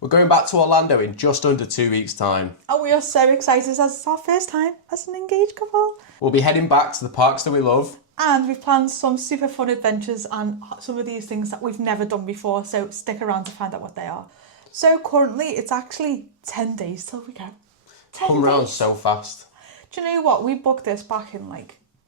We're going back to Orlando in just under 2 weeks' time. And we are so excited as it's our first time as an engaged couple. We'll be heading back to the parks that we love. And we've planned some super fun adventures and some of these things that we've never done before, so stick around to find out what they are. So currently it's actually 10 days till we go. 10 Come round days. so fast. Do you know what? We booked this back in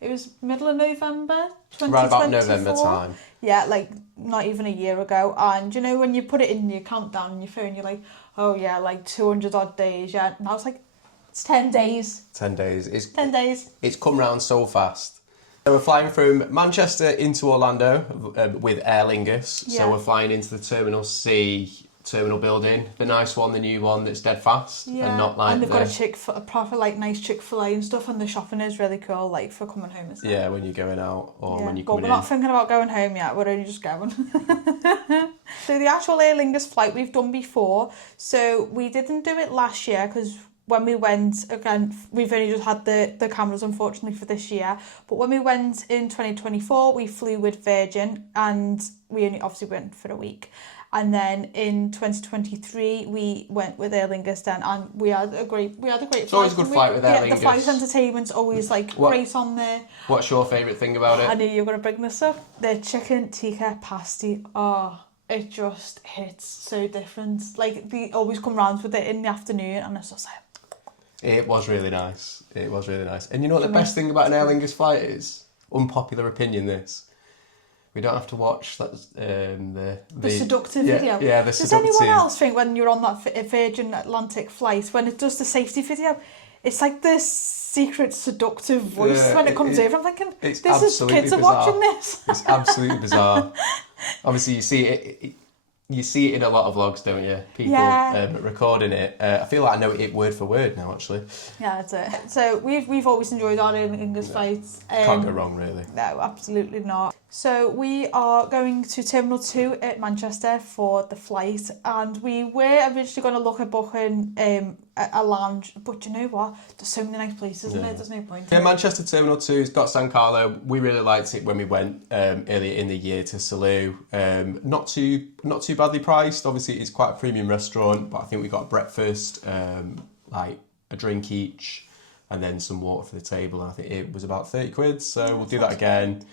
it was middle of November 2024. Right about November time. Yeah, not even a year ago. And you know when you put it in your countdown on your phone, you're like, oh yeah, 200 odd days. Yeah, now it's 10 days. 10 days. 10 days. It's come round so fast. So we're flying from Manchester into Orlando with Aer Lingus. Yeah. So we're flying into the Terminal C terminal building, the nice one, the new one that's dead fast, and not like. And they've got a proper nice Chick-fil-A and stuff, and the shopping is really cool, for coming home and stuff. Yeah, when you're going out or when you're coming in. But we're not thinking about going home yet. We're only just going. So the actual Aer Lingus flight we've done before. So we didn't do it last year because when we went, again, we've only just had the cameras, unfortunately, for this year. But when we went in 2024, we flew with Virgin, and we only obviously went for a week. And then in 2023, we went with Aer Lingus then, and we had a great flight. It's always a good flight with Aer Lingus. The flight entertainment's always great on there. What's your favourite thing about it? I knew you were going to bring this up. The chicken tikka pasty. Oh, it just hits so different. They always come round with it in the afternoon, and it's just It was really nice. And you know what the best thing about an Aer Lingus flight is? Unpopular opinion, this. We don't have to watch the seductive video. Yeah, the seductive. Does anyone else think when you're on that Virgin Atlantic flight, when it does the safety video, it's like this secret seductive voice when it comes over? I'm thinking, kids are watching this. It's absolutely bizarre. Obviously, you see it in a lot of vlogs, don't you? People recording it. I feel like I know it word for word now, actually. Yeah, that's it. So we've always enjoyed our Aer Lingus flights. Can't go wrong, really. No, absolutely not. So we are going to Terminal 2 at Manchester for the flight, and we were originally going to look at booking a lounge, but you know what? There's so many nice places in there, there's no point. Yeah, Manchester Terminal 2 has got San Carlo. We really liked it when we went earlier in the year to Salou. Not too badly priced. Obviously, it's quite a premium restaurant, but I think we got breakfast, a drink each, and then some water for the table. And I think it was about 30 quid, so we'll do that again.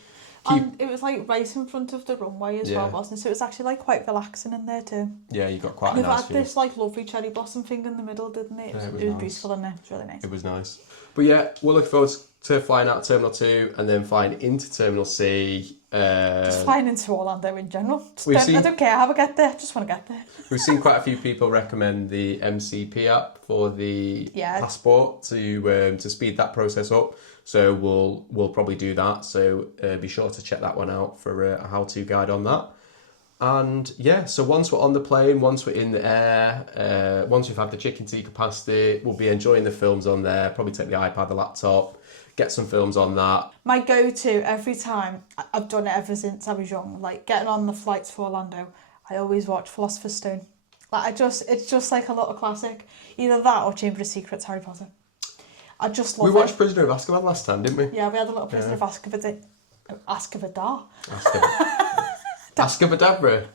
And it was right in front of the runway as well, wasn't it? So it was actually quite relaxing in there too. Yeah, you got quite a nice view. And it had this lovely cherry blossom thing in the middle, didn't it? It was nice. Beautiful in there. It was really nice. It was nice. But yeah, we're looking forward to flying out of Terminal 2 and then flying into Terminal C. Just flying into Orlando in general. I don't care how I get there, I just want to get there. We've seen quite a few people recommend the MCP app for the passport to speed that process up. So we'll probably do that. So be sure to check that one out for a how-to guide on that. And yeah, so once we're on the plane, once we're in the air, once we've had the chicken tikka pasty, we'll be enjoying the films on there. Probably take the iPad, the laptop, get some films on that. My go-to every time, I've done it ever since I was young, getting on the flights for Orlando, I always watch Philosopher's Stone. It's just like a little classic. Either that or Chamber of Secrets, Harry Potter. I just love it. We watched Prisoner of Azkaban last time, didn't we? Yeah, we had a little Prisoner of Azkaban. Azkabadabra.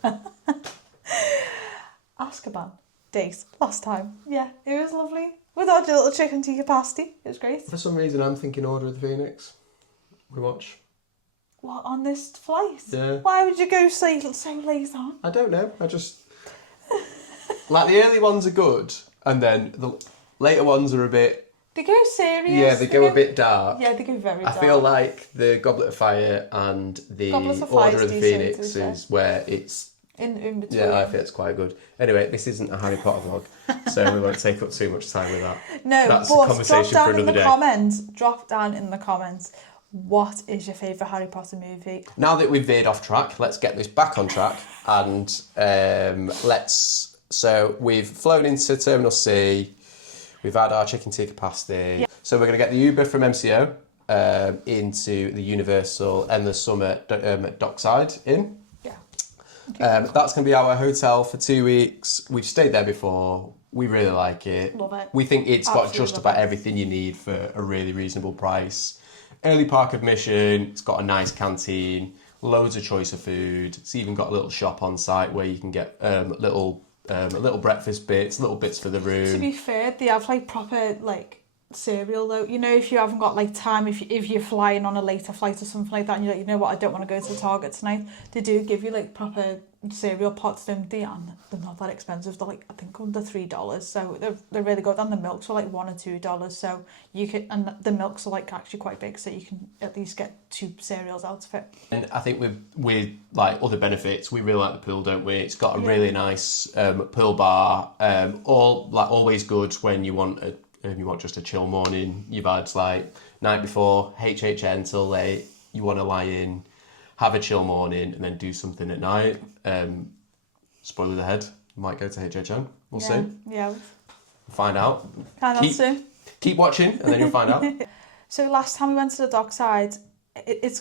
Azkaban days last time. Yeah, it was lovely. With our little chicken tikka pasty. It was great. For some reason, I'm thinking Order of the Phoenix. We watch. What, on this flight? Yeah. Why would you go so late on? I don't know. I just... the early ones are good, and then the later ones are a bit... They go serious. Yeah, they go a bit dark. Yeah, they go very dark. I feel like the Goblet of Fire and the Order of the Phoenix is where it's... In between. Yeah, I feel it's quite good. Anyway, this isn't a Harry Potter vlog, so we won't take up too much time with that. No, that's but a conversation drop for down in another the day. Drop down in the comments. What is your favourite Harry Potter movie? Now that we've veered off track, let's get this back on track and So we've flown into Terminal C. We've had our chicken tikka pasty. Yeah. So we're going to get the Uber from MCO into the Universal Endless Summer Dockside Inn. Yeah. That's going to be our hotel for 2 weeks. We've stayed there before. We really like it. Love it. We think it's got just about everything you need for a really reasonable price. Early park admission. It's got a nice canteen. Loads of choice of food. It's even got a little shop on site where you can get little little breakfast bits, little bits for the room. To be fair, they have like proper like cereal though. You know, if you haven't got like time, if you're flying on a later flight or something like that, and you're like, you know what, I don't want to go to Target tonight, they do give you like proper cereal pots, don't they? And they're not that expensive. They're like, I think under $3, so they're really good. And the milks are like $1 or $2, so you can, and the milks are like actually quite big, so you can at least get 2 cereals out of it. And I think with like other benefits, we really like the pool, don't we? It's got a really nice pool bar. Always good when you want just a chill morning. You've had like night before HHN till late. You want to lie in, have a chill morning, and then do something at night. Spoiler ahead, might go to HHN. We'll see. Yeah. Find out. Keep watching, and then you'll find out. So last time we went to the Dockside,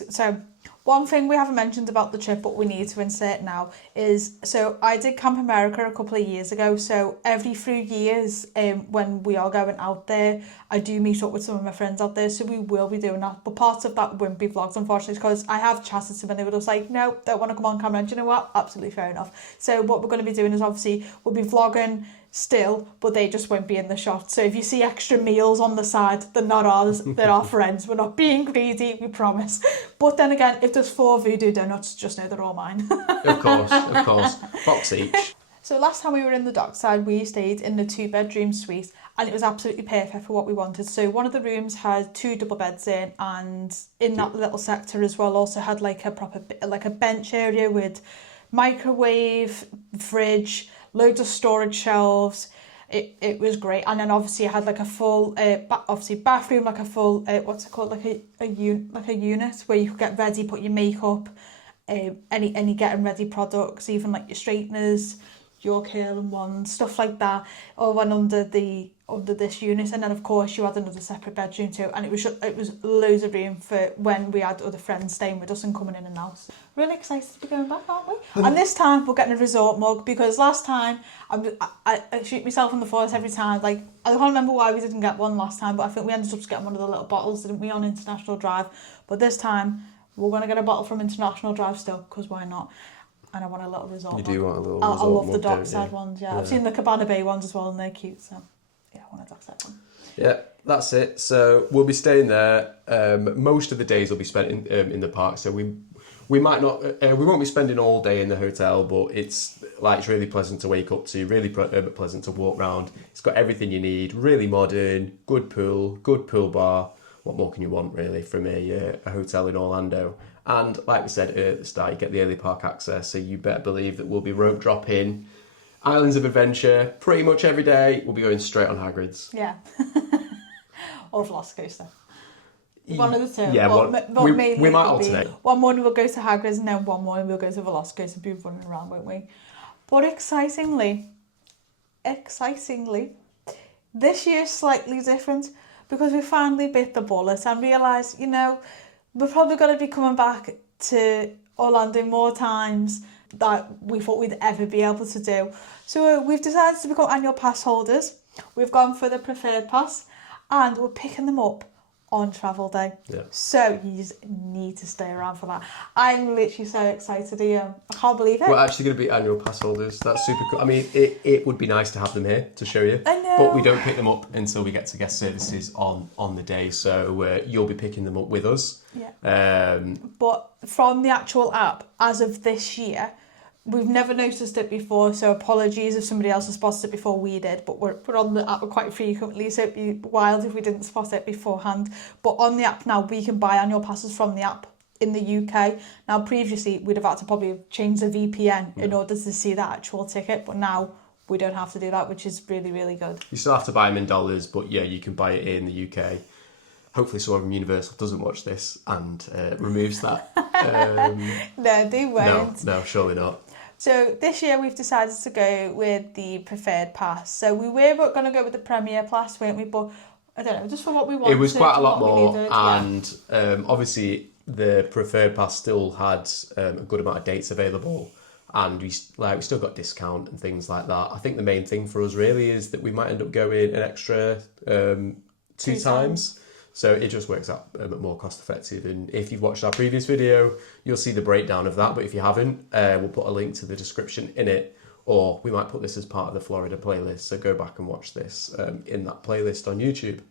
so one thing we haven't mentioned about the trip, but we need to insert now, is so I did Camp America a couple of years ago. So every few years, when we are going out there, I do meet up with some of my friends out there. So we will be doing that. But parts of that won't be vlogged, unfortunately, because I have chatted to them and they were just like, no, don't want to come on camera. And do you know what? Absolutely fair enough. So what we're going to be doing is obviously we'll be vlogging still, but they just won't be in the shot. So if you see extra meals on the side, they're not ours, they're our friends. We're not being greedy, we promise. But then again, if there's 4 Voodoo Doughnut, just know they're all mine. Of course. Box each. So last time we were in the Dockside, we stayed in the 2-bedroom suite, and it was absolutely perfect for what we wanted. So one of the rooms had 2 double beds in, and in that little sector as well also had like a proper, like a bench area with microwave, fridge, loads of storage shelves. It was great. And then obviously it had like a full bathroom, like a full what's it called, like a unit where you could get ready, put your makeup, any getting ready products, even like your straighteners, your curling ones, stuff like that, all went under this unit. And then of course you had another separate bedroom too, and it was loads of room for when we had other friends staying with us and coming in and out. Really excited to be going back, aren't we? And this time we're getting a resort mug, because last time I shoot myself in the foot every time. Like, I can't remember why we didn't get one last time, but I think we ended up just getting one of the little bottles, didn't we, on International Drive? But this time we're going to get a bottle from International Drive still, because why not? And I want a little resort mug. You do want a little resort mug. I love the Dockside ones, yeah. I've seen the Cabana Bay ones as well, and they're cute, so yeah, I want a Dockside one. Yeah, that's it. So we'll be staying there. Most of the days will be spent in the park, so we might not, we won't be spending all day in the hotel, but it's really pleasant to wake up to, really pleasant to walk around. It's got everything you need, really modern, good pool bar. What more can you want really from a hotel in Orlando? And like we said at the start, you get the early park access, so you better believe that we'll be rope dropping Islands of Adventure pretty much every day. We'll be going straight on Hagrid's. Yeah. Or VelociCoaster. One of the two. Yeah, but we might alternate. One morning we'll go to Hagrid's, and then one morning we'll go to VelociCoaster and be running around, won't we? But excitingly, this year's slightly different, because we finally bit the bullet and realised, you know, we're probably going to be coming back to Orlando more times than we thought we'd ever be able to do. So we've decided to become annual pass holders. We've gone for the preferred pass, and we're picking them up on travel day. Yeah. So you just need to stay around for that. I'm literally so excited here. I can't believe it. We're actually going to be annual pass holders. That's super cool. I mean, it would be nice to have them here to show you. I know. But we don't pick them up until we get to guest services on the day. So you'll be picking them up with us. Yeah. But from the actual app, as of this year, we've never noticed it before, so apologies if somebody else has spotted it before we did, but we're on the app quite frequently, so it'd be wild if we didn't spot it beforehand. But on the app now, we can buy annual passes from the app in the UK. Now, previously, we'd have had to probably change the VPN in order to see that actual ticket, but now we don't have to do that, which is really, really good. You still have to buy them in dollars, but yeah, you can buy it in the UK. Hopefully someone from Universal doesn't watch this and removes that. No, they won't. No, surely not. So this year we've decided to go with the preferred pass. So we were going to go with the Premier Pass, weren't we? But I don't know, just for what we wanted. It was quite a lot more, and obviously the preferred pass still had a good amount of dates available, and we still got discount and things like that. I think the main thing for us really is that we might end up going an extra two times. So it just works out a bit more cost effective. And if you've watched our previous video, you'll see the breakdown of that. But if you haven't, we'll put a link to the description in it. or we might put this as part of the Florida playlist. So go back and watch this in that playlist on YouTube.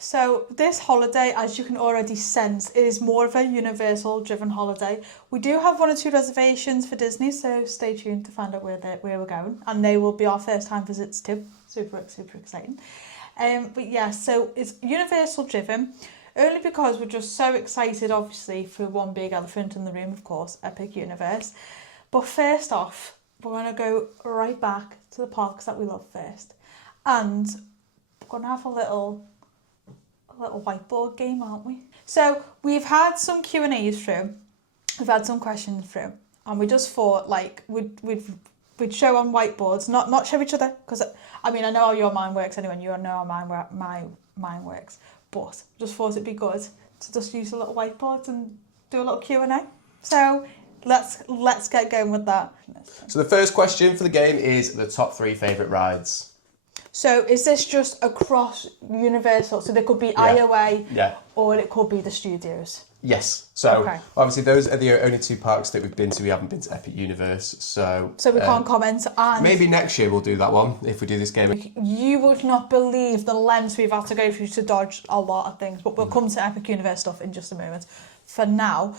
So this holiday, as you can already sense, is more of a Universal-driven holiday. We do have 1 or 2 reservations for Disney, so stay tuned to find out where we're going. And they will be our first-time visits too. Super, super exciting. But yeah, so it's Universal-driven, only because we're just so excited, obviously, for one big elephant in the room, of course, Epic Universe. But first off, we're going to go right back to the parks that we love first. And we're going to have a little whiteboard game, aren't we? So we've had some Q&As through, we've had some questions through, and we just thought like we'd show on whiteboards, not show each other, because I mean I know how your mind works anyway, and you know how my mind works, but just thought it'd be good to just use a little whiteboard and do a little Q&A. So let's get going with that. So the first question for the game is the top 3 favourite rides. So is this just across Universal? So there could be IOA, or it could be the studios? Yes. So obviously those are the only 2 parks that we've been to. We haven't been to Epic Universe. So we can't comment. And maybe next year we'll do that one if we do this game. You would not believe the lengths we've had to go through to dodge a lot of things, but we'll come to Epic Universe stuff in just a moment. For now,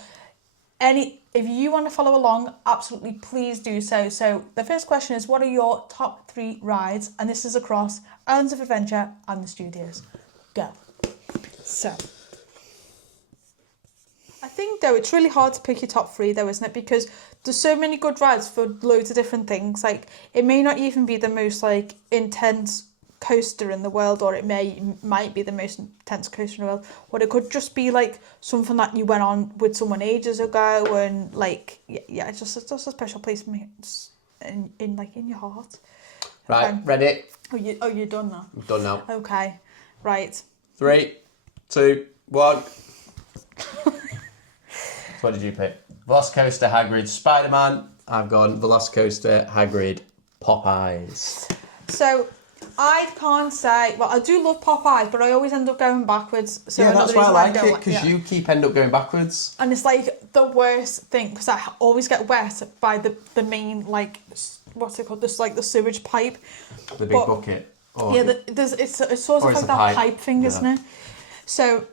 if you want to follow along, absolutely please do so. So the first question is, what are your top 3 rides? And this is across Islands of Adventure and the studios. Go. So I think though it's really hard to pick your top 3 though, isn't it? Because there's so many good rides for loads of different things. Like it may not even be the most like intense coaster in the world, or it might be the most intense coaster in the world, or it could just be like something that you went on with someone ages ago, and like it's just a special place for me in your heart. Right, ready? You're done now? I'm done now. Okay, right. 3, 2, 1. So what did you pick? VelociCoaster, Hagrid, Spider-Man. I've gone VelociCoaster, Hagrid, Popeyes. So I can't say, well, I do love Popeyes, but I always end up going backwards. So yeah, that's why I like it, because you end up going backwards. And it's like the worst thing, because I always get wet by the main, like, what's it called? This, like, the sewage pipe. The big bucket. Or yeah, it's sort of like that pipe thing, isn't it? So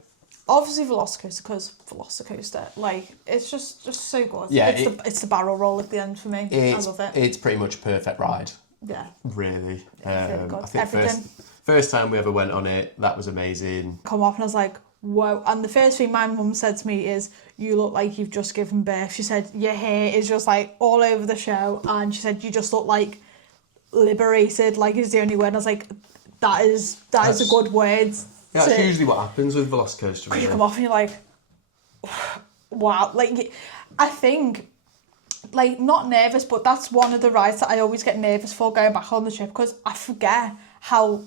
obviously VelociCoaster, because VelociCoaster, like, it's just so good. Yeah, it's the barrel roll at the end for me. I love it. It's pretty much a perfect ride. Yeah. Really. I think everything. First time we ever went on it, that was amazing. Come off and I was like, whoa. And the first thing my mum said to me is, you look like you've just given birth. She said, your hair is just like all over the show. And she said, you just look like liberated, like is the only word. And I was like, that is a good word. Yeah, that's usually what happens with VelociCoaster. Really. You come off and you're like, wow. Like, I think, like, not nervous, but that's one of the rides that I always get nervous for going back on the trip, because I forget how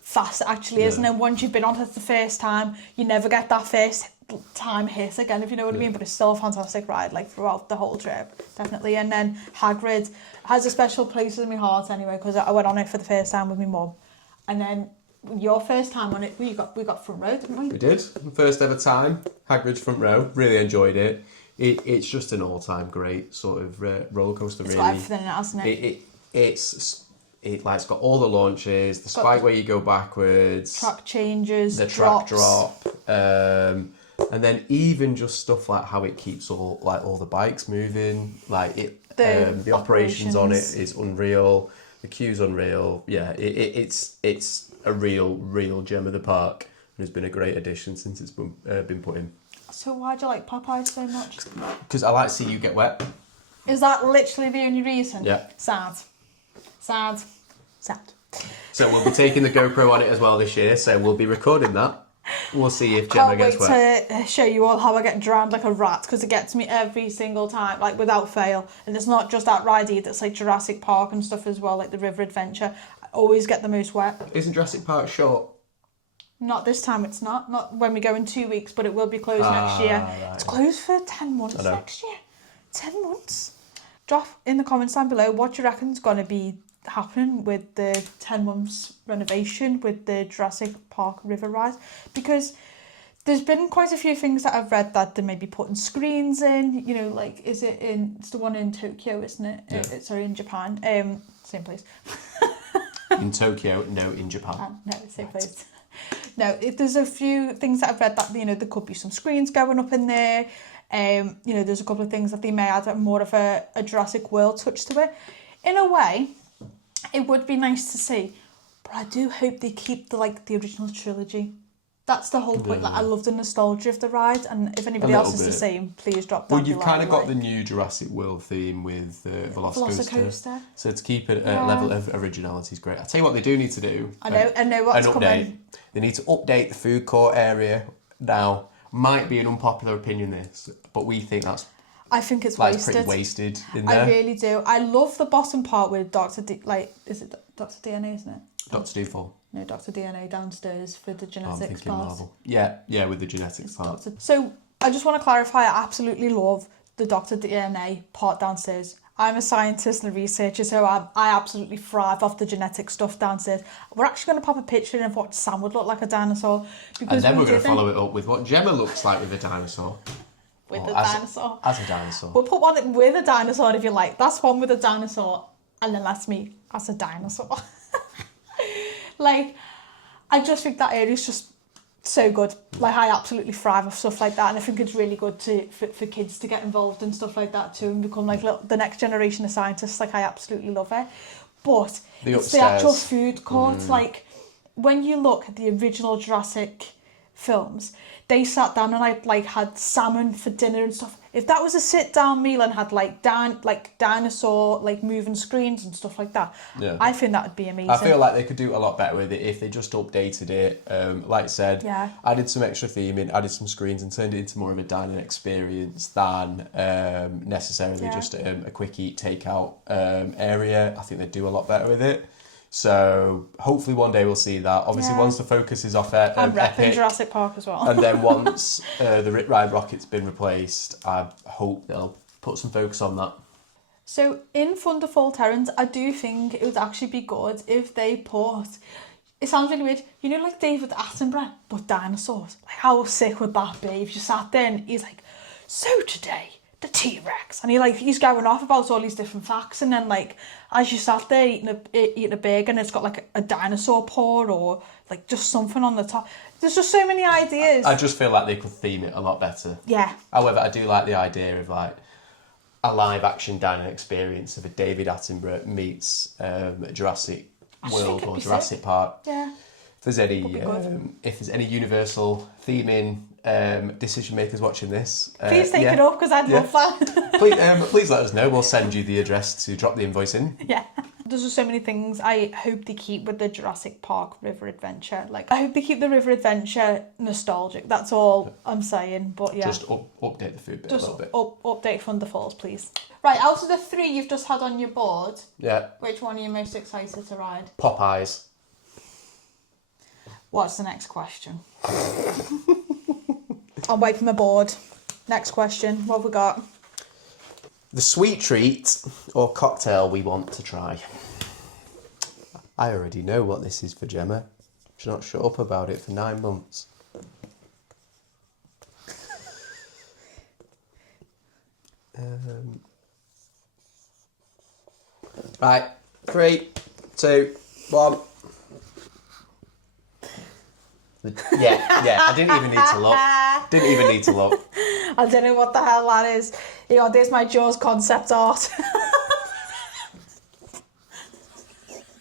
fast it actually is. And then once you've been on it the first time, you never get that first time hit again, if you know what I mean. But it's still a fantastic ride, like, throughout the whole trip, definitely. And then Hagrid has a special place in my heart anyway, because I went on it for the first time with my mum. And then your first time on it, we got front row, didn't we? We did. First ever time, Hagrid's front row. Really enjoyed it. It's just an all-time great sort of roller coaster. It's really. got everything in it, hasn't it? It's got all the launches, the spike where you go backwards, track changes, the track drop, and then even just stuff like how it keeps all the bikes moving. Like the operations on it is unreal. The queue's unreal. Yeah, it's a real gem of the park, and it's been a great addition since it's been put in. So why do you like Popeyes so much? Because I like to see you get wet. Is that literally the only reason? Yeah. Sad. So we'll be taking the GoPro on it as well this year, so we'll be recording that. We'll see if Gemma gets wet. Can't wait to show you all how I get drowned like a rat, because it gets me every single time, like without fail. And it's not just that ride either, it's like Jurassic Park and stuff as well, like the River Adventure. I always get the most wet. Isn't Jurassic Park short? Not this time, it's not. Not when we go in 2 weeks, but it will be closed next year. Right. It's closed for 10 months next year. 10 months. Drop in the comments down below what you reckon's going to be happening with the 10 months renovation with the Jurassic Park River ride. Because There's been quite a few things that I've read that they may be putting screens in, you know, like, it's the one in Tokyo, isn't it? Yeah. Sorry, in Japan. Same place. In Tokyo, no, in Japan. No, same place. No, there's a few things that I've read that, you know, there could be some screens going up in there. You know, there's a couple of things that they may add more of a Jurassic World touch to it. In a way, it would be nice to see, but I do hope they keep the original trilogy. That's the whole point. Like, I love the nostalgia of the ride, and if anybody else is the same, please drop down. Well, you've kind of got the new Jurassic World theme with VelociCoaster. So to keep it at a level of originality is great. I'll tell you what they do need to do. I know what's coming. They need to update the food court area. Now, might be an unpopular opinion this, but we think I think it's wasted. Pretty wasted in there. I really do. I love the bottom part with is it Dr. DNA, isn't it? Dr. D4. No, Dr. DNA downstairs for the genetics I'm thinking part. Marvel. Yeah, with the genetics part. So I just want to clarify, I absolutely love the Dr. DNA part downstairs. I'm a scientist and a researcher, so I absolutely thrive off the genetic stuff downstairs. We're actually going to pop a picture in of what Sam would look like a dinosaur. And then we're going to follow it up with what Gemma looks like with a dinosaur. Dinosaur. As a dinosaur. We'll put one with a dinosaur if you like. That's one with a dinosaur, and then that's me as a dinosaur. Like, I just think that area's just so good. Like, I absolutely thrive off stuff like that, and I think it's really good for kids to get involved in stuff like that too and become like the next generation of scientists. Like, I absolutely love it. But it's the actual food court. Like, when you look at the original Jurassic films, they sat down and had salmon for dinner and stuff. If that was a sit-down meal and had dinosaur moving screens and stuff like that, I think that would be amazing. I feel like they could do a lot better with it if they just updated it. Like I said, added some extra theming, added some screens, and turned it into more of a dining experience than necessarily just a quick eat takeout area. I think they'd do a lot better with it. So hopefully one day we'll see that. Obviously, once the focus is off Epic, Jurassic Park as well. And then once the Rip Ride Rocket's been replaced, I hope they'll put some focus on that. So in Thunderfall Terrans, I do think it would actually be good if they put... It sounds really weird. You know, like David Attenborough, but dinosaurs. Like, how sick would that be if you sat there and he's like, so today... the T-Rex, and he's going off about all these different facts, and then as you sat there eating a burger and it's got a dinosaur paw or just something on the top. There's just so many ideas. I just feel like they could theme it a lot better. Yeah. However, I do like the idea of a live action dining experience of a David Attenborough meets Jurassic World or Jurassic Park. Yeah. If there's any Universal theming decision makers watching this, please take it up because I'd love that. Please let us know. We'll send you the address to drop the invoice in. Yeah. There's just so many things I hope they keep with the Jurassic Park River Adventure. I hope they keep the River Adventure nostalgic. That's all I'm saying. But yeah, just update the food bit a little bit. Update Thunderfalls, please. Right, out of the 3 you've just had on your board, which one are you most excited to ride? Popeyes. What's the next question? I'm waiting my board. Next question. What have we got? The sweet treat or cocktail we want to try. I already know what this is for Gemma. She's not shut up about it for 9 months. Right, 3, 2, 1. Yeah, I didn't even need to look. I don't know what the hell that is. There's my Jaws concept art.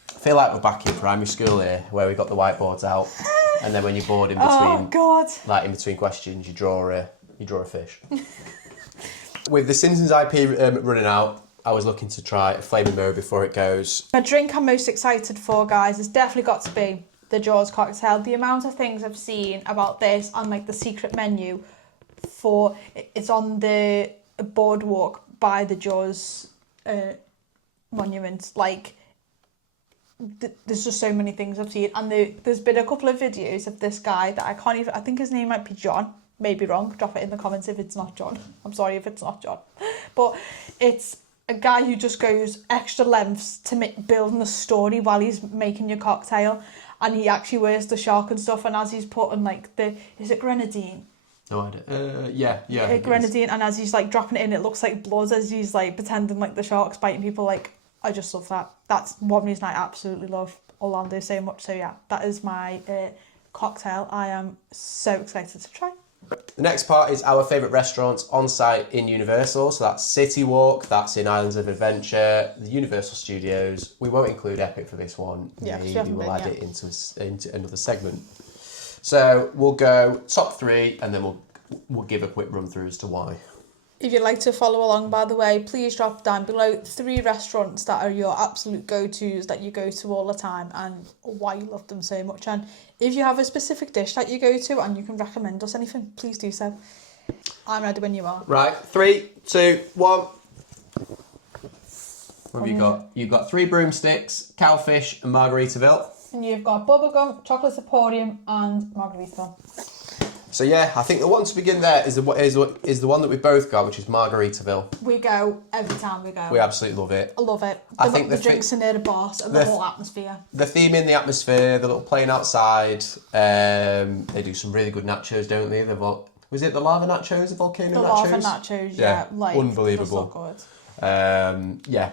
I feel like we're back in primary school here, where we got the whiteboards out, and then when you're bored in between, in between questions, you draw a fish. With the Simpsons IP running out, I was looking to try a Flaming Moe before it goes. A drink I'm most excited for, guys, has definitely got to be the Jaws cocktail. The amount of things I've seen about this on the secret menu it's on the boardwalk by the Jaws monument. There's just so many things I've seen, and there's been a couple of videos of this guy that I think his name might be John, maybe wrong, drop it in the comments if it's not John. I'm sorry if it's not John, but it's a guy who just goes extra lengths to building a story while he's making your cocktail. and he actually wears the shark and stuff, and as he's putting like is it grenadine? No idea. Yeah. Grenadine, and as he's like dropping it in, it looks like blood as he's like pretending like the shark's biting people. Like, I just love that. That's one reason I absolutely love Orlando so much. So yeah, that is my cocktail. I am so excited to try. The next part is our favourite restaurants on site in Universal. So that's CityWalk, that's in Islands of Adventure, the Universal Studios. We won't include Epic for this one. Yeah, maybe we'll add it into another segment. So we'll go top 3 and then we'll give a quick run through as to why. If you'd like to follow along, by the way, please drop down below 3 restaurants that are your absolute go-tos that you go to all the time and why you love them so much. And if you have a specific dish that you go to and you can recommend us anything, please do so. I'm ready when you are. Right, 3, 2, 1. What have you got? You've got 3 broomsticks, cowfish and Margaritaville. And you've got bubblegum, chocolate emporium and Margaritaville. So yeah, I think the one to begin there is the one that we both got, which is Margaritaville. We go every time we go. We absolutely love it. I love it. I think the drinks are near the boss and the whole atmosphere. The theme in the atmosphere, the little playing outside. They do some really good nachos, don't they? Was it the lava nachos, the volcano nachos? The lava nachos, yeah. Like, unbelievable. So good.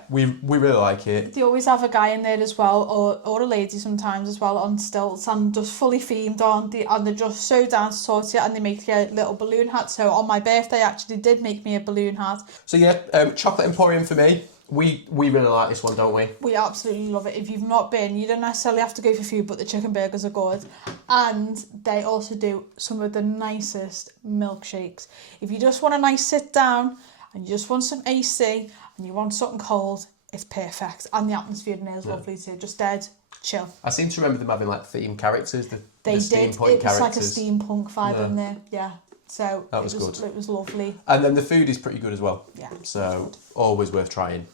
We really like it. They always have a guy in there as well, or a lady sometimes as well, on stilts and just fully themed on and they're just so down to talk to you, and they make you a little balloon hat. So on my birthday, actually did make me a balloon hat. So yeah, chocolate emporium for me. We really like this one, don't we? We absolutely love it. If you've not been, you don't necessarily have to go for food, but the chicken burgers are good. And they also do some of the nicest milkshakes. If you just want a nice sit down and you just want some AC and you want something cold, it's perfect. And the atmosphere in there is lovely too. Just dead chill. I seem to remember them having like themed characters. They did. It was like a steampunk vibe in there. Yeah. So that was good. It was lovely. And then the food is pretty good as well. Yeah. So always worth trying.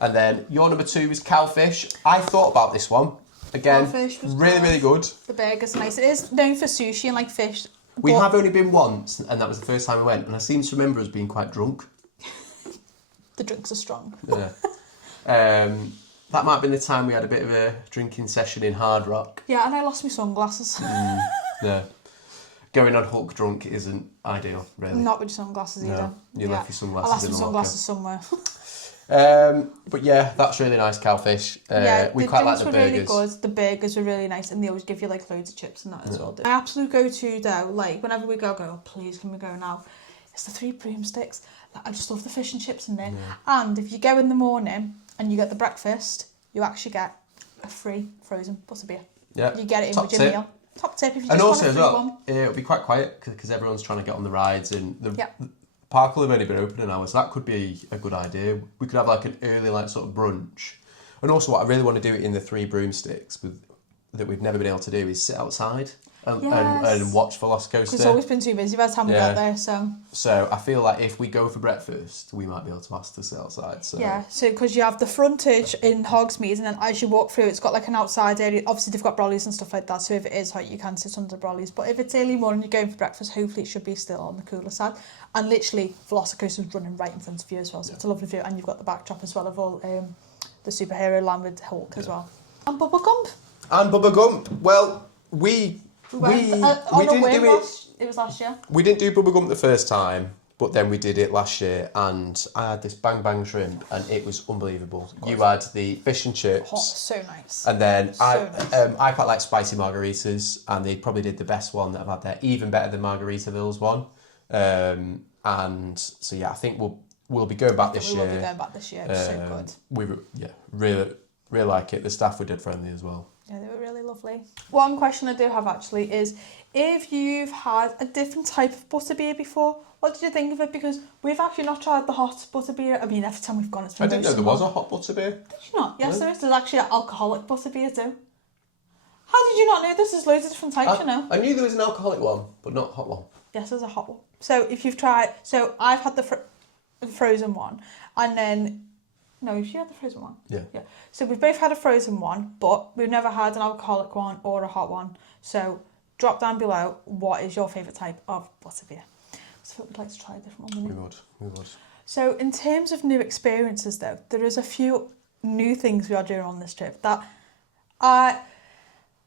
And then your number 2 is cowfish. I thought about this one. Again, really good. The burger's nice. It is known for sushi and like fish. We have only been once, and that was the first time we went, and I seem to remember us being quite drunk. The drinks are strong. Yeah. That might have been the time we had a bit of a drinking session in Hard Rock. Yeah, and I lost my sunglasses. Yeah. Going on Hulk drunk isn't ideal, really. Not with your sunglasses either. You left your sunglasses I left my sunglasses somewhere. But yeah, that's really nice cowfish. We quite like the burgers. Really good. The burgers were really nice, and they always give you like loads of chips and that as well. My absolute go-to though, like whenever we go, oh please can we go now? It's the 3 broomsticks. I just love the fish and chips in there. Yeah. And if you go in the morning and you get the breakfast, you actually get a free frozen butterbeer. Yeah. You get it in with your meal. Top tip if you just want a free one. It'll be quite quiet because everyone's trying to get on the rides, and the park will have only been open an hour, so that could be a good idea. We could have like an early sort of brunch. And also what I really want to do in the 3 broomsticks that we've never been able to do is sit outside and watch VelociCoaster. Because it's always been too busy by the time we got there, so... So I feel like if we go for breakfast, we might be able to ask to sit outside, so... Yeah, so because you have the frontage in Hogsmeade, and then as you walk through, it's got like an outside area. Obviously, they've got brollies and stuff like that, so if it is hot, you can sit under brollies. But if it's early morning, you're going for breakfast, hopefully it should be still on the cooler side. And literally, VelociCoaster's running right in front of you as well, so it's a lovely view. And you've got the backdrop as well of all the superhero land with Hulk as well. And Bubba Gump. Well, we didn't do it. It was last year. We didn't do Bubba Gump the first time, but then we did it last year, and I had this bang bang shrimp, and it was unbelievable. You had the fish and chips. Oh, so nice. And then I quite like spicy margaritas, and they probably did the best one that I've had there, even better than Margaritaville's one. And so yeah, I think we'll be going back this year. We'll be going back this year. It's so good. Really like it. The staff were dead friendly as well. Yeah, they were really lovely. One question I do have actually is, if you've had a different type of butterbeer before, what did you think of it? Because we've actually not tried the hot butterbeer. I mean, every time we've gone, it's been I didn't know there was a hot butterbeer. Did you not? Yes, there is. There's actually an alcoholic butterbeer too. How did you not know this? There's loads of different types, you know. I knew there was an alcoholic one, but not a hot one. Yes, there's a hot one. So if you've tried... So I've had the frozen one, and then... No, you had the frozen one? Yeah. So we've both had a frozen one, but we've never had an alcoholic one or a hot one. So drop down below, what is your favourite type of butterbeer? So we'd like to try a different one. We would. So in terms of new experiences though, there is a few new things we are doing on this trip that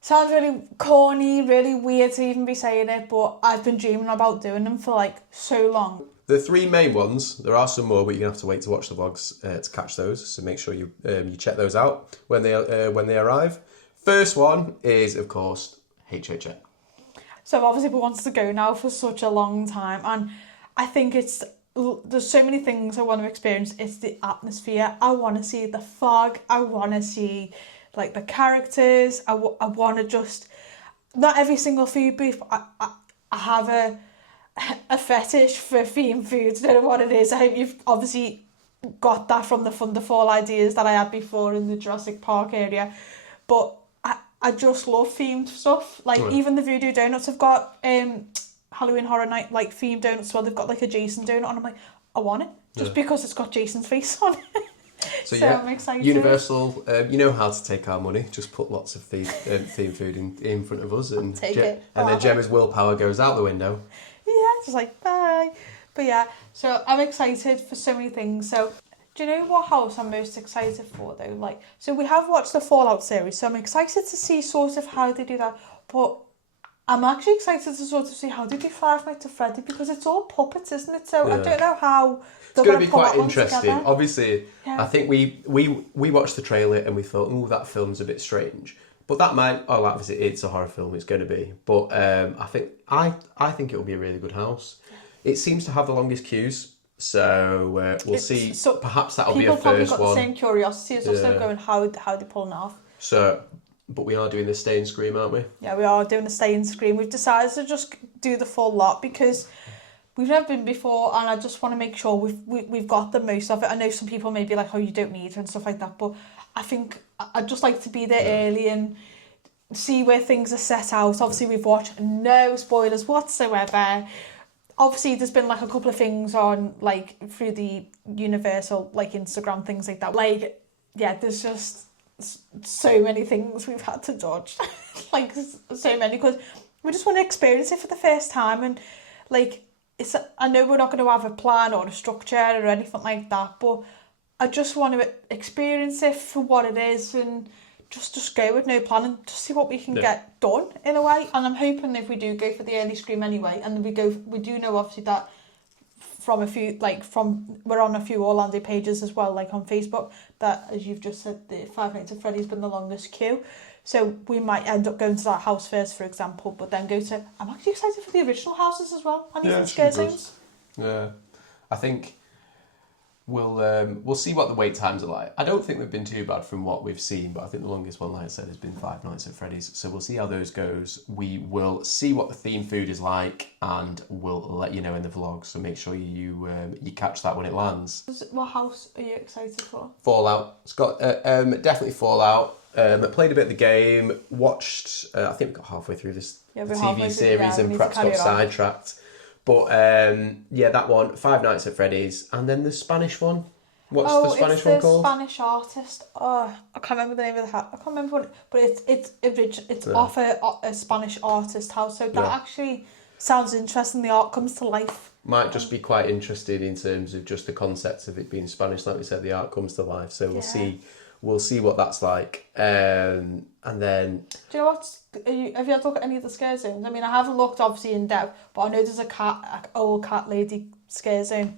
sounds really corny, really weird to even be saying it, but I've been dreaming about doing them for like so long. The 3 main ones, there are some more, but you're going to have to wait to watch the vlogs to catch those. So make sure you check those out when they arrive. First one is, of course, HHN. So I've obviously been wanting to go now for such a long time, and I think there's so many things I want to experience. It's the atmosphere. I want to see the fog. I want to see like the characters. I want to just, not every single food booth, but I have a fetish for themed foods. I don't know what it is. I hope you've obviously got that from the Thunderfall ideas that I had before in the Jurassic Park area. But I just love themed stuff. Like even the Voodoo Doughnut have got Halloween Horror Night like themed donuts. So they've got like a Jason donut, and I'm like, I want it just because it's got Jason's face on it. So yeah, I'm excited. Universal, you know how to take our money. Just put lots of themed food in front of us, and then Gemma's willpower goes out the window. Yeah, just like bye. But yeah, so I'm excited for so many things. So do you know what house I'm most excited for though? Like, so we have watched the Fallout series, so I'm excited to see sort of how they do that. But I'm actually excited to sort of see how they do Five Nights at Freddy, because it's all puppets, isn't it? So I don't know how they're going to be quite interesting. Obviously, I think we watched the trailer and we thought, oh, that film's a bit strange. But that might, obviously it's a horror film, it's going to be. But I think it will be a really good house. It seems to have the longest queues, so we'll see. So perhaps that'll be a first one. People probably got the same curiosity as us, going how they're pulling it off. So, but we are doing the Stay and Scream, aren't we? Yeah, we are doing the Stay and Scream. We've decided to just do the full lot because we've never been before, and I just want to make sure we've got the most of it. I know some people may be like, oh, you don't need it and stuff like that, but I think I'd just like to be there early and see where things are set out. Obviously, we've watched no spoilers whatsoever. Obviously, there's been like a couple of things on like through the Universal like Instagram, things like that. Like, yeah, there's just so many things we've had to dodge. Like, so many, because we just want to experience it for the first time. And like, I know we're not going to have a plan or a structure or anything like that, but I just want to experience it for what it is and just go with no plan and just see what we can get done in a way. And I'm hoping if we do go for the early Scream anyway, and we do know obviously that from a few, we're on a few Orlando pages as well, like on Facebook, that, as you've just said, the Five Nights at Freddy's been the longest queue. So we might end up going to that house first, for example, but then I'm actually excited for the original houses as well. And even scare zones. Yeah, I think we'll see what the wait times are like. I don't think they've been too bad from what we've seen, but I think the longest one, like I said, has been Five Nights at Freddy's. So we'll see how those goes. We will see what the theme food is like, and we'll let you know in the vlog. So make sure you catch that when it lands. What house are you excited for? Fallout. It's got definitely Fallout. Played a bit of the game. Watched. I think we got halfway through this TV series and perhaps got sidetracked. But that one, Five Nights at Freddy's, and then the Spanish one. What's the Spanish one called? Spanish artist. Oh, I can't remember the name of the house. I can't remember what, but it's off a Spanish artist house. So that actually sounds interesting. The art comes to life. Might just be quite interesting in terms of just the concept of it being Spanish. Like we said, the art comes to life. So we'll see. We'll see what that's like. And then... Do you know what? Have you had a look at any of the scare zones? I mean, I haven't looked, obviously, in depth, but I know there's an old cat lady scare zone.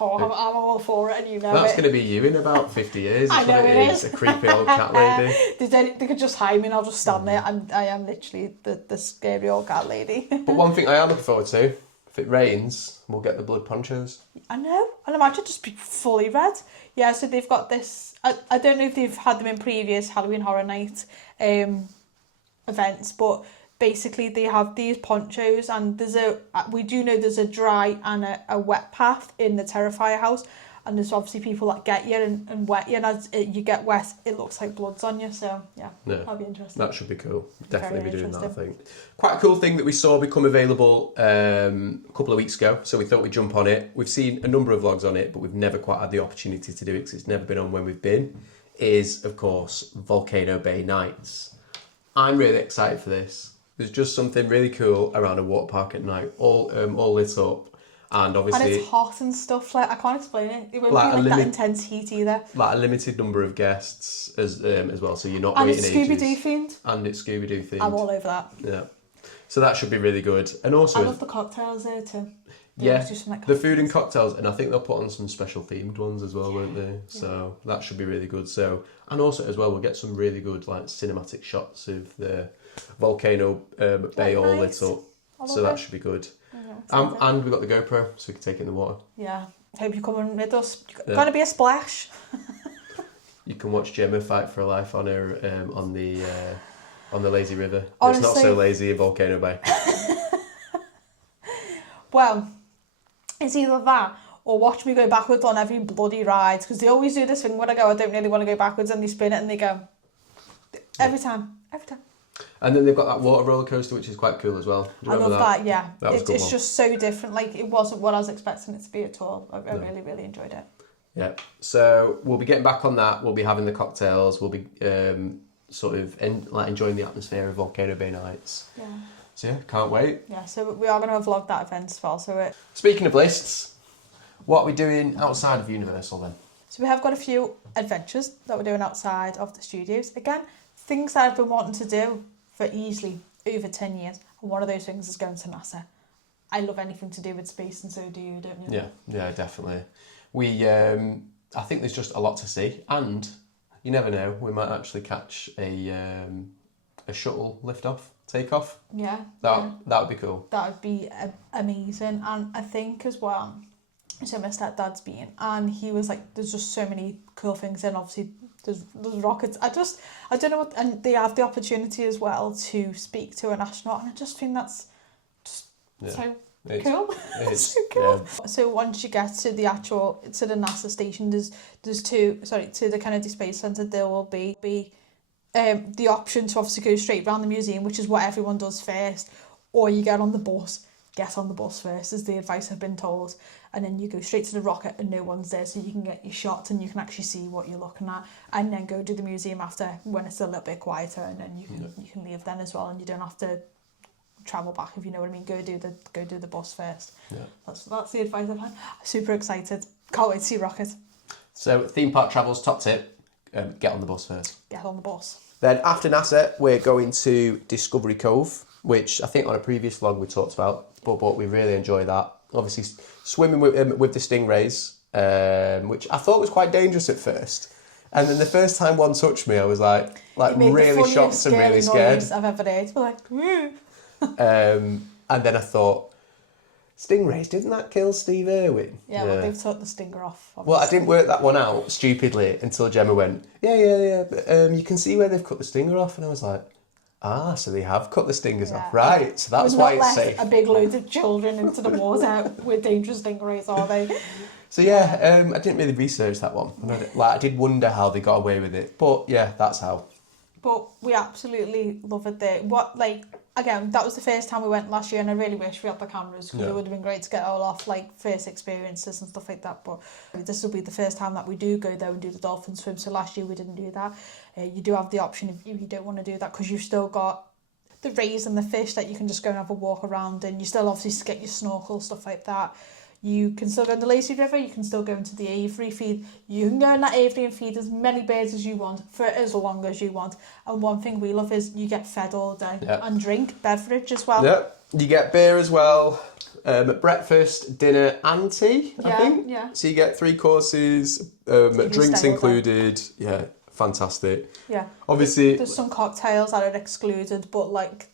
Oh, I'm all for it, and you know that's going to be you in about 50 years. I know it is. A creepy old cat lady. They could just hide me and I'll just stand there. I am literally the scary old cat lady. But one thing I am looking forward to, if it rains, we'll get the blood ponchos. I know. And imagine just be fully red. Yeah, so they've got this... I don't know if they've had them in previous Halloween Horror Night events, but basically they have these ponchos, and we do know there's a dry and a wet path in the Terrifier house, and there's obviously people that get you and wet you, and as you get wet, it looks like blood's on you, so that'll be interesting. That should be cool. Definitely be doing that, I think. Quite a cool thing that we saw become available a couple of weeks ago, so we thought we'd jump on it. We've seen a number of vlogs on it, but we've never quite had the opportunity to do it because it's never been on when we've been, is, of course, Volcano Bay Nights. I'm really excited for this. There's just something really cool around a water park at night, all lit up. And obviously... And it's hot and stuff, like, I can't explain it. It won't like be like that intense heat either. Like a limited number of guests as well, so you're not and waiting ages. And it's Scooby-Doo themed. And it's Scooby-Doo themed. I'm all over that. Yeah. So that should be really good. And also... I love the cocktails there too. Yeah, the food and cocktails, and I think they'll put on some special themed ones as well, won't they? So that should be really good. So, and also as well, we'll get some really good like cinematic shots of the volcano bay all lit up. So that should be good. And we've got the GoPro, so we can take it in the water. Yeah, hope you come in with us. Gonna be a splash. You can watch Gemma fight for her life on her on the lazy river. Honestly, it's not so lazy in Volcano Bay. Well, it's either that or watch me go backwards on every bloody ride, because they always do this thing when I go, I don't really want to go backwards, and they spin it and they go every time. And then they've got that water roller coaster, which is quite cool as well. I love that, yeah. It's just so different. Like, it wasn't what I was expecting it to be at all. I really, really enjoyed it. Yeah. So we'll be getting back on that. We'll be having the cocktails. We'll be sort of enjoying the atmosphere of Volcano Bay nights. Yeah. So yeah, can't wait. Yeah, so we are going to vlog that event as well. Speaking of lists, what are we doing outside of Universal then? So we have got a few adventures that we're doing outside of the studios. Again, things that I've been wanting to do for easily over 10 years. And one of those things is going to NASA. I love anything to do with space, and so do you, don't you? Yeah, definitely. I think there's just a lot to see, and you never know, we might actually catch a shuttle take-off. Yeah. That would be cool. That would be amazing. And I think as well, so my stepdad's been, and he was like, there's just so many cool things, and obviously there's rockets. I don't know what, and they have the opportunity as well to speak to an astronaut, and I just think that's just so cool. It's so cool. Yeah. So once you get to the NASA station, there's to the Kennedy Space Centre, there will be the option to obviously go straight around the museum, which is what everyone does first, or you get on the bus. Get on the bus first, is the advice I've been told, and then you go straight to the rocket and no one's there, so you can get your shot and you can actually see what you're looking at, and then go to the museum after when it's a little bit quieter, and then you can leave then as well, and you don't have to travel back, if you know what I mean. Go do the bus first. Yeah. That's the advice I've had. Super excited. Can't wait to see rocket. So theme park travel's top tip: get on the bus first. Get on the bus. Then after NASA, we're going to Discovery Cove, which I think on a previous vlog we talked about, but we really enjoy that. Obviously, swimming with the stingrays, which I thought was quite dangerous at first. And then the first time one touched me, I was like really shocked and really scared. I've ever heard. But like, woo. And then I thought, stingrays, didn't that kill Steve Irwin? Yeah, well, they've took the stinger off. Obviously. Well, I didn't work that one out stupidly until Gemma went, yeah. But you can see where they've cut the stinger off, and I was like, so they have cut the stingers off, right? So that's why it's safe. A big load of children into the water with dangerous stingrays, are they? So yeah, I didn't really research that one. I did wonder how they got away with it, but yeah, that's how. But we absolutely love it there. Again, that was the first time we went last year, and I really wish we had the cameras, because it would have been great to get all off first experiences and stuff like that. But this will be the first time that we do go there and do the dolphin swim. So last year we didn't do that. You do have the option if you don't want to do that, because you've still got the rays and the fish that you can just go and have a walk around, and you still obviously get your snorkel, stuff like that. You can still go in the lazy river, you can still go into the aviary feed. You can go in that aviary and feed as many birds as you want for as long as you want. And one thing we love is you get fed all day and drink, beverage as well. Yeah, you get beer as well, breakfast, dinner and tea, I think. Yeah. So you get 3 courses, drinks included. Yeah, fantastic. Yeah. Obviously, there's some cocktails that are excluded, but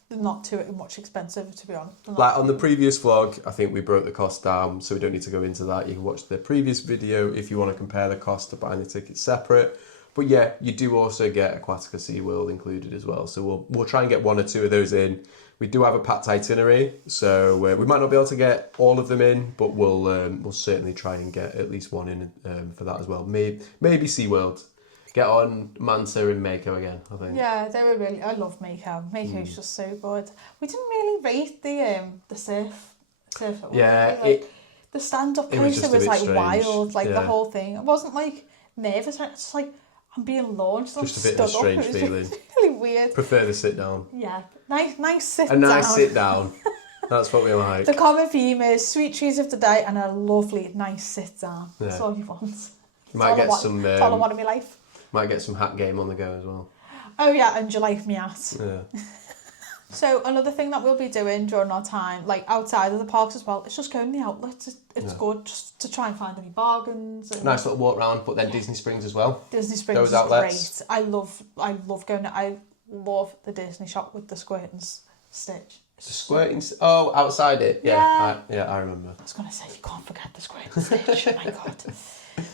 they're not too much expensive, to be honest. On the previous vlog, I think we broke the cost down, so we don't need to go into that. You can watch the previous video if you want to compare the cost of buying the tickets separate. But yeah, you do also get Aquatica SeaWorld included as well. So we'll try and get 1 or 2 of those in. We do have a packed itinerary, so we might not be able to get all of them in, but we'll certainly try and get at least 1 in for that as well. Maybe SeaWorld. Get on Manta and Mako again, I think. Yeah, they were really. I love Mako. Mako's just so good. We didn't really rate the surf. Yeah, the stand-up coaster was strange. Wild, the whole thing. It wasn't nervous. It's just I'm being launched. Just a bit of a strange feeling. Really weird. Prefer the sit down. Yeah, nice sit down. A nice sit down. That's what we like. The common theme is sweet trees of the day and a lovely, nice sit down. Yeah. That's all you want. You might get some... That's all I want in my life. Might get some hat game on the go as well. Oh yeah, and you like me hat. Yeah. So another thing that we'll be doing during our time, like outside of the parks as well, is just going to the outlets. It's good just to try and find any bargains. And nice little walk round, but then Disney Springs as well. Disney Springs is outlets. Great. I love going. I love the Disney shop with the squirt and stitch. The squirt and oh, outside it. Yeah. I remember. I was gonna say you can't forget the squirt and stitch. Oh my god.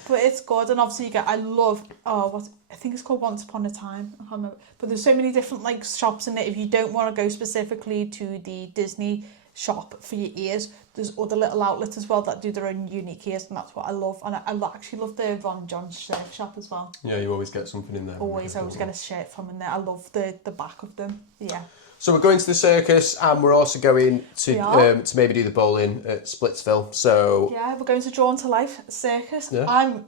But it's good, and obviously you get. I love. What I think it's called Once Upon a Time. I can't remember. But there's so many different like shops in it. If you don't want to go specifically to the Disney shop for your ears, there's other little outlets as well that do their own unique ears, and that's what I love. And I actually love the Ron John's shirt shop as well. Yeah, you always get something in there. Always get a shirt from in there. I love the back of them. Yeah. So we're going to the circus, and we're also going to maybe do the bowling at Splitsville. So yeah, we're going to Drawn to Life Circus. Yeah.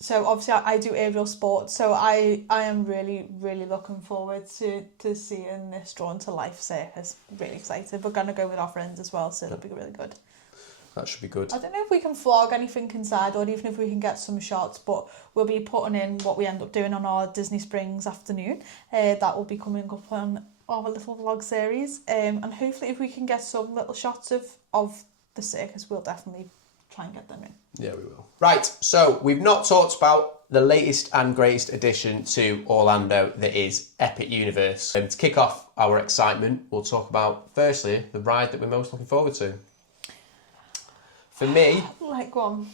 So obviously I do aerial sports, so I am really, really looking forward to seeing this Drawn to Life circus. Really excited. We're going to go with our friends as well, so it'll be really good. That should be good. I don't know if we can vlog anything inside or even if we can get some shots, but we'll be putting in what we end up doing on our Disney Springs afternoon. That will be coming up on our little vlog series. And hopefully if we can get some little shots of the circus, we'll definitely try and get them in. Yeah, we will. Right, so we've not talked about the latest and greatest addition to Orlando, that is Epic Universe. To kick off our excitement, we'll talk about, firstly, the ride that we're most looking forward to. For me... Like one.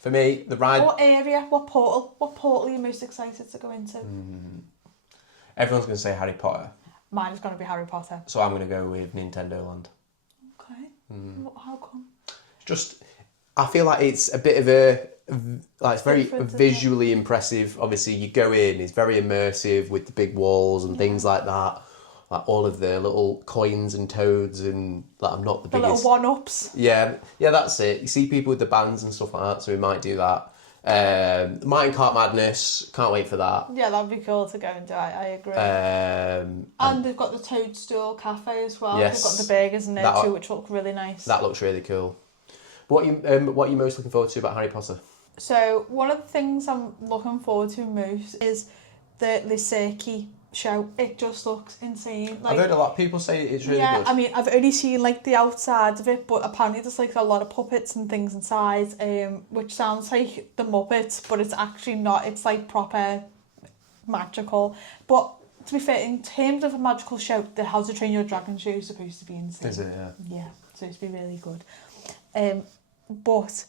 For me, the ride... What area, what portal are you most excited to go into? Everyone's going to say Harry Potter. Mine is going to be Harry Potter. So I'm going to go with Nintendo Land. Okay. How come? Just... I feel like it's a bit of it's very visually impressive. Obviously, you go in, it's very immersive with the big walls and things like that. Like all of the little coins and toads and like I'm not the biggest... little one-ups. Yeah, that's it. You see people with the bands and stuff like that, so we might do that. Mine Kart Madness, can't wait for that. Yeah, that'd be cool to go and do. I agree. And they've got the Toadstool Cafe as well. Yes, they've got the burgers in there too, which look really nice. That looks really cool. What are you most looking forward to about Harry Potter? So one of the things I'm looking forward to most is the Lyserki show. It just looks insane. I've heard a lot of people say it's really good. Yeah, I mean, I've only seen like the outside of it, but apparently there's like a lot of puppets and things inside, which sounds like the Muppets, but it's actually not. It's like proper magical. But to be fair, in terms of a magical show, the How to Train Your Dragon show is supposed to be insane. Is it? Yeah. Yeah, it's supposed to be really good. But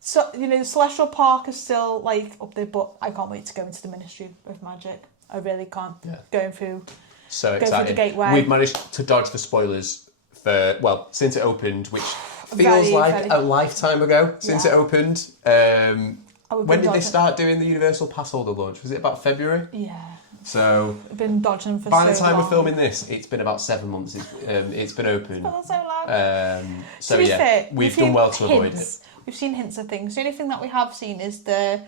so the Celestial Park is still like up there, but I can't wait to go into the Ministry of Magic. I really can't. Yeah. Going through the gateway. We've managed to dodge the spoilers since it opened, which feels like a lifetime ago since it opened. When did they start doing the Universal Pass holder launch? Was it about February? Yeah. So I've been dodging for by the time we're filming this, it's been about 7 months. It's been open. It's so long. So yeah, fair, we've done well to avoid it. We've seen hints of things. The only thing that we have seen is the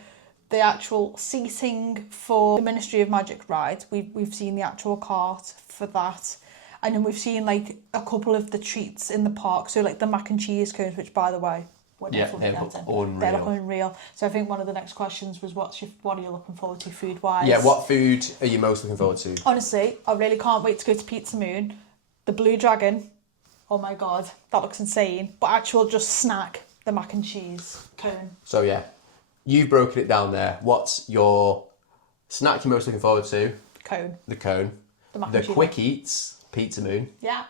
actual seating for the Ministry of Magic ride. We've seen the actual cart for that, and then we've seen like a couple of the treats in the park. So like the mac and cheese cones, which by the way, they look unreal. So I think one of the next questions was what are you looking forward to food wise? Yeah, what food are you most looking forward to? Honestly, I really can't wait to go to Pizza Moon. The Blue Dragon, oh my god, that looks insane. But actual just snack, the mac and cheese cone. So yeah, you've broken it down there. What's your snack you're most looking forward to? The cone. The quick eats, Pizza Moon. Yeah.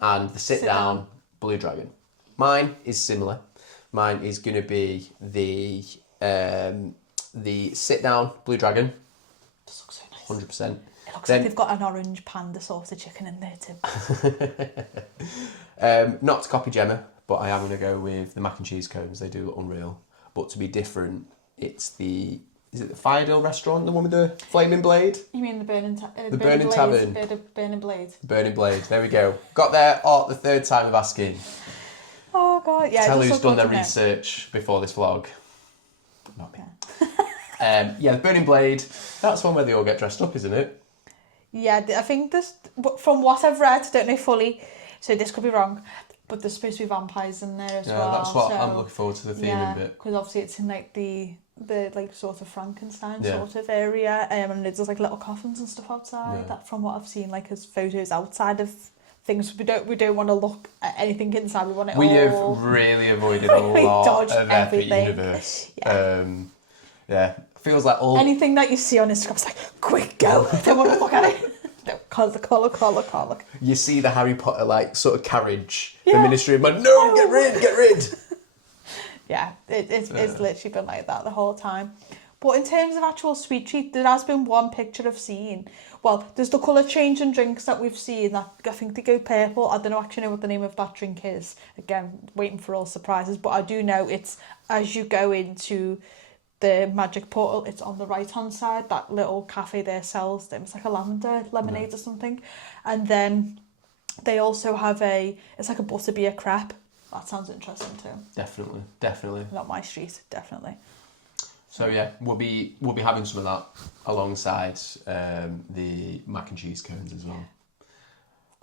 And the sit down, Blue Dragon. Mine is similar. Mine is going to be the sit down Blue Dragon. This looks so nice. 100%. It looks like they've got an orange panda sauce of chicken in there too. Not to copy Gemma, but I am going to go with the mac and cheese cones. They do look unreal. But to be different, it's the Firedale restaurant, the one with the flaming blade? You mean the Burning the Burning Tavern. Burning Blade. Burning Blade, there we go. Got there the third time of asking. Oh god, yeah. Tell who's done their research before this vlog. Not me. The Burning Blade, that's one where they all get dressed up, isn't it? Yeah, I think this, from what I've read, don't know fully, so this could be wrong. but there's supposed to be vampires in there as well. Yeah, that's what I'm looking forward to, the theming bit. Because obviously it's in like the like sort of Frankenstein sort of area, and there's like little coffins and stuff outside. That from what I've seen, like as photos outside of things, we don't want to look at anything inside. We want it. We have really avoided a lot of Epic Universe. Yeah, feels like all anything that you see on Instagram's like, quick go. Don't want to look at it. No, can't look. You see the Harry Potter like sort of carriage, the Ministry of Mud. No, get rid. Yeah, it's literally been like that the whole time. But in terms of actual sweet treat, there has been one picture I've seen. Well, there's the colour changing drinks that we've seen that I think they go purple. I don't actually know what the name of that drink is. Again, waiting for all surprises. But I do know it's as you go into the magic portal, it's on the right hand side. That little cafe there sells them. It's like a lavender lemonade or something. And then they also have it's like a butterbeer crepe. That sounds interesting too. Definitely. Not my street, definitely. So yeah, we'll be having some of that alongside the mac and cheese cones as well.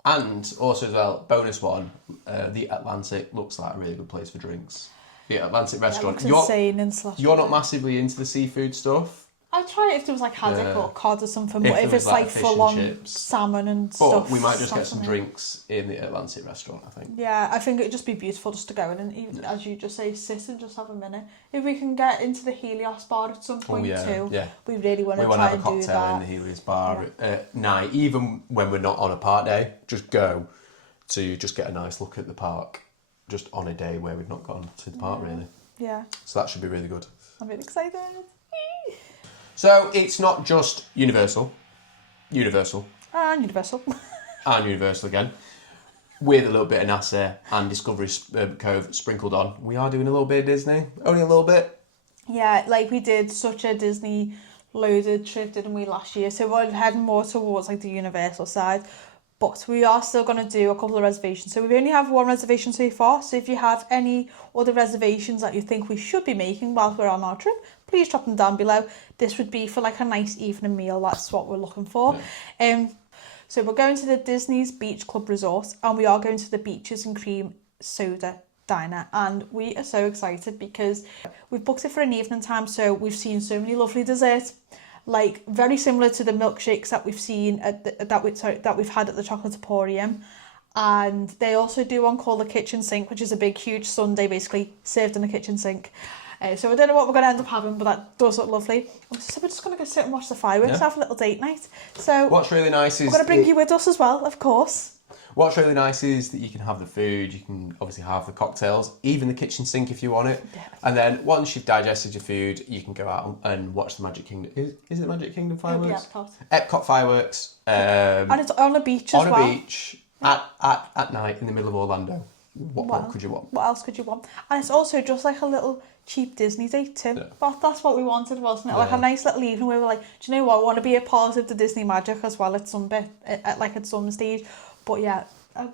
And also as well, bonus one, the Atlantic looks like a really good place for drinks. The Atlantic restaurant. You're not massively into the seafood stuff. I'd try it if there was like haddock or cod or something, but if it's like full on salmon and stuff. But we might just get some drinks in the Atlantic restaurant, I think. Yeah, I think it'd just be beautiful just to go in and even, as you just say, sit and just have a minute. If we can get into the Helios bar at some point too, we really want to try and do that. We want to have a cocktail in the Helios bar at night, even when we're not on a park day. Just go to just get a nice look at the park, just on a day where we've not gone to the park really. Yeah. So that should be really good. I'm really excited. So it's not just Universal. And Universal again. With a little bit of NASA and Discovery Cove sprinkled on. We are doing a little bit of Disney. Only a little bit. Yeah, like we did such a Disney loaded trip, didn't we, last year? So we're heading more towards like the Universal side. But we are still going to do a couple of reservations. So we only have one reservation so far. So if you have any other reservations that you think we should be making whilst we're on our trip, please drop them down below. This would be for like a nice evening meal. That's what we're looking for. Yeah. So we're going to the Disney's Beach Club Resort, and we are going to the Beaches and Cream Soda Diner. And we are so excited because we've booked it for an evening time. So we've seen so many lovely desserts. Like very similar to the milkshakes that we've seen that we've had at the Chocolate Emporium, and they also do one called the Kitchen Sink, which is a big huge sundae basically served in a kitchen sink. So I don't know what we're going to end up having, but that does look lovely. So we're just going to go sit and watch the fireworks, have a little date night. So what's really nice is we're going to bring you with us as well, of course. What's really nice is that you can have the food, you can obviously have the cocktails, even the kitchen sink if you want it. Yeah. And then once you've digested your food, you can go out and watch the Magic Kingdom. Is it Magic Kingdom fireworks? Epcot fireworks. And it's on a beach as well. On a beach at night in the middle of Orlando. What could you want? What else could you want? And it's also just like a little cheap Disney date too. Yeah. But that's what we wanted, wasn't it? Like a nice little evening where we're like, do you know what? I want to be a part of the Disney magic as well at some bit, at some stage. But yeah,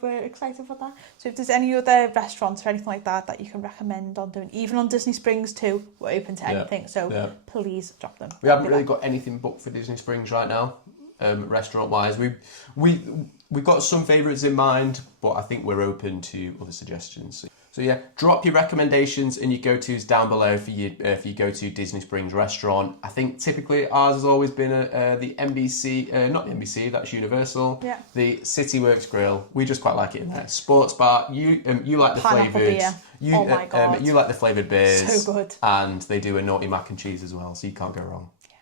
we're excited for that. So if there's any other restaurants or anything like that you can recommend on doing, even on Disney Springs too, we're open to anything. So please drop them. We haven't really got anything booked for Disney Springs right now, restaurant wise. We've got some favourites in mind, but I think we're open to other suggestions. So yeah, drop your recommendations and your go-tos down below for your go-to Disney Springs restaurant. I think typically ours has always been the NBC, not the NBC, that's Universal. Yeah. The CityWorks Grill. We just quite like it in there. Sports bar. You like the flavoured. Oh my god. You like the flavoured beers. So good. And they do a naughty mac and cheese as well, so you can't go wrong. Yeah.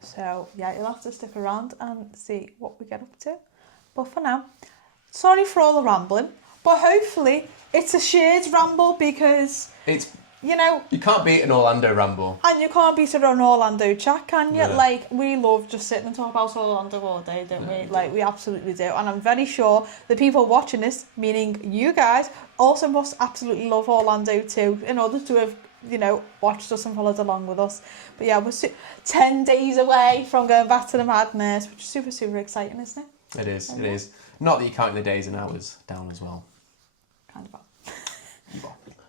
So yeah, you'll have to stick around and see what we get up to. But for now, sorry for all the rambling. But hopefully it's a shared ramble because it's, you can't beat an Orlando ramble. And you can't beat an Orlando chat, can you? Yeah. Like, we love just sitting and talking about Orlando all day, don't we? Like, we absolutely do. And I'm very sure the people watching this, meaning you guys, also must absolutely love Orlando too, in order to have, watched us and followed along with us. But yeah, we're 10 days away from going back to the madness, which is super, super exciting, isn't it? It is, it is. Not that you're counting the days and hours down as well. Kind of bad.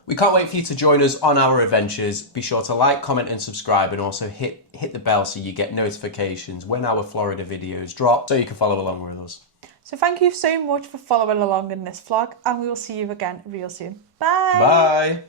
We can't wait for you to join us on our adventures. Be sure to like, comment and subscribe, and also hit the bell so you get notifications when our Florida videos drop, so you can follow along with us. So thank you so much for following along in this vlog, and we will see you again real soon. Bye! Bye!